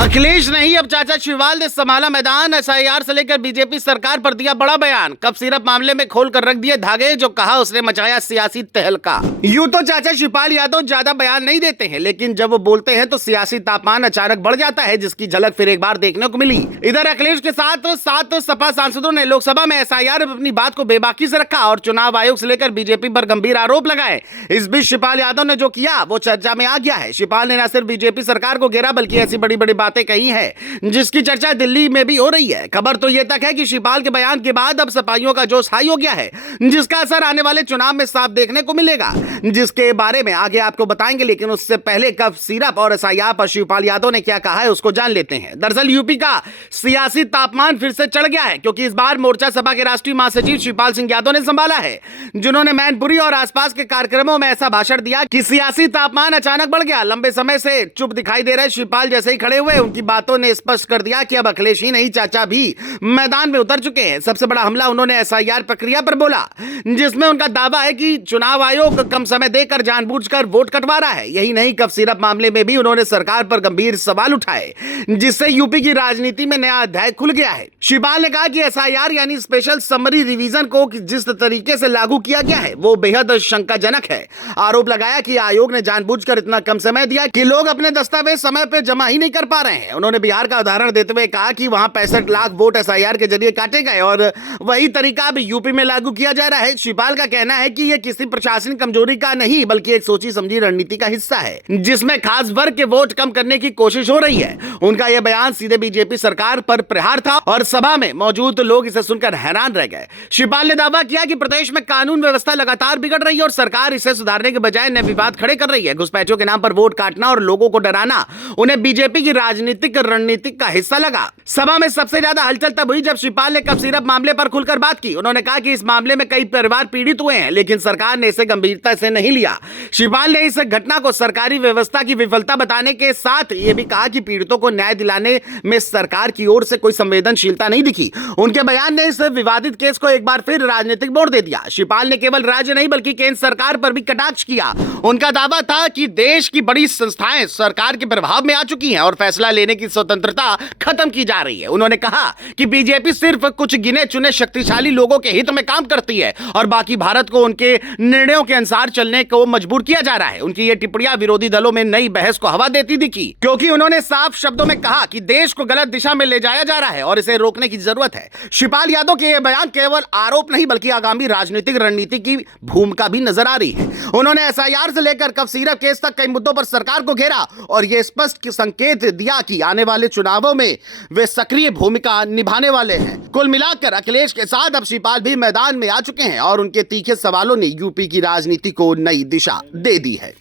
अखिलेश नहीं, अब चाचा शिवपाल ने संभाला मैदान। एसआईआर से लेकर बीजेपी सरकार पर दिया बड़ा बयान। कप सिरप मामले में खोल कर रख दिए धागे, जो कहा उसने मचाया सियासी तहलका। यूं तो चाचा शिवपाल यादव ज्यादा बयान नहीं देते हैं, लेकिन जब वो बोलते हैं तो सियासी तापमान अचानक बढ़ जाता है, जिसकी झलक फिर एक बार देखने को मिली। इधर अखिलेश के साथ 7 सपा सांसदों ने लोकसभा में एसआईआर में अपनी बात को बेबाकी से रखा और चुनाव आयोग से लेकर बीजेपी पर गंभीर आरोप लगाए। इस बीच शिवपाल यादव ने जो किया वो चर्चा में आ गया है। शिवपाल ने न सिर्फ बीजेपी सरकार को घेरा, बल्कि ऐसी बड़ी बड़ी बातें कही है जिसकी चर्चा दिल्ली में भी हो रही है। खबर तो यह तक है कि शिवपाल के बयान के बाद अब सपाइयों का जोश हाई हो गया है, जिसका असर आने वाले चुनाव में साफ देखने को मिलेगा, जिसके बारे में आगे आपको बताएंगे। लेकिन उससे पहले कप सिरप और एसआईआर पर शिवपाल यादव ने क्या कहा है उसको जान लेते हैं। दरअसल यूपी का सियासी तापमान फिर से चढ़ गया है, क्योंकि इस बार मोर्चा सभा के राष्ट्रीय महासचिव शिवपाल सिंह यादव ने संभाला है, जिन्होंने मैनपुरी और आसपास के कार्यक्रमों में ऐसा भाषण दिया कि सियासी तापमान अचानक बढ़ गया। लंबे समय से चुप दिखाई दे रहे शिवपाल जैसे ही खड़े हुए, उनकी बातों ने स्पष्ट कर दिया कि अब अखिलेश ही नहीं, चाचा भी मैदान में उतर चुके हैं। सबसे बड़ा हमला उन्होंने एसआईआर प्रक्रिया पर बोला, जिसमें उनका दावा है कि चुनाव आयोग कम समय देकर जानबूझकर वोट कटवा रहा है। यही नहीं, कप सिरप मामले में भी उन्होंने सरकार पर गंभीर सवाल उठाए, जिससे यूपी की राजनीति में नया अध्याय खुल गया है। शिवपाल ने कहा कि एसआईआर यानी स्पेशल समरी रिवीजन को जिस तरीके से लागू किया गया है वो बेहद शंकाजनक है। आरोप लगाया कि आयोग ने जानबूझकर इतना कम समय दिया कि लोग अपने दस्तावेज समय पर जमा ही नहीं कर पा रहे हैं। उन्होंने बिहार का उदाहरण देते हुए कहा कि वहां 65 लाख वोट एसआईआर के जरिए काटे गए और वही तरीका अब यूपी में लागू किया जा रहा है। शिवपाल का कहना है कि यह किसी प्रशासनिक कमजोरी का नहीं, बल्कि एक सोची समझी रणनीति का हिस्सा है, जिसमें खास वर्ग के वोट कम करने की कोशिश हो रही है। उनका यह बयान सीधे बीजेपी सरकार पर प्रहार था और सभा में मौजूद लोग इसे सुनकर हैरान रह गए। शिवपाल ने दावा किया कि प्रदेश में कानून व्यवस्था लगातार बिगड़ रही है और सरकार इसे सुधारने के बजाय नए विवाद खड़े कर रही है। घुसपैठियों के नाम पर वोट काटना और लोगों को डराना उन्हें बीजेपी की राजनीतिक रणनीति का हिस्सा लगा। सभा में सबसे ज्यादा हलचल तब हुई जब शिवपाल ने कप सिरप मामले पर खुलकर बात की। उन्होंने कहा कि इस मामले में कई परिवार पीड़ित हुए हैं, लेकिन सरकार ने इसे गंभीरता से नहीं लिया। शिवपाल ने इस घटना को सरकारी व्यवस्था की विफलता बताने के साथ यह भी कहा कि पीड़ितों को न्याय दिलाने में सरकार की ओर से कोई संवेदनशीलता नहीं दिखी। उनके बयान ने इस विवादित केस को एक बार फिर राजनीतिक मोड़ दे दिया। शिवपाल ने केवल राज्य नहीं बल्कि केंद्र सरकार पर भी कटाक्ष किया। उनका दावा था कि देश की बड़ी संस्थाएं सरकार के प्रभाव में आ चुकी हैं और फैसला लेने की स्वतंत्रता खत्म की जा रही है। उन्होंने कहा कि बीजेपी सिर्फ कुछ गिने चुने शक्तिशाली लोगों के हित में काम करती है और बाकी भारत को उनके निर्णयों के अनुसार चलने को मजबूर किया जा रहा है। उनकी ये टिप्पणियां विरोधी दलों में नई बहस को हवा देती दिखी, क्योंकि उन्होंने साफ शब्दों में कहा कि देश को गलत दिशा में ले जाया जा रहा है और इसे रोकने की जरूरत है। शिवपाल यादव के यह बयान केवल आरोप नहीं बल्कि आगामी राजनीतिक रणनीति की भूमिका भी नजर आ रही है। उन्होंने एसआईआर से लेकर कप सिरप केस तक कई मुद्दों पर सरकार को घेरा और यह स्पष्ट संकेत दिया कि आने वाले चुनावों में वे सक्रिय भूमिका निभाने वाले हैं। कुल मिलाकर अखिलेश के साथ अब शिवपाल भी मैदान में आ चुके हैं और उनके तीखे सवालों ने यूपी की राजनीति को नई दिशा दे दी है।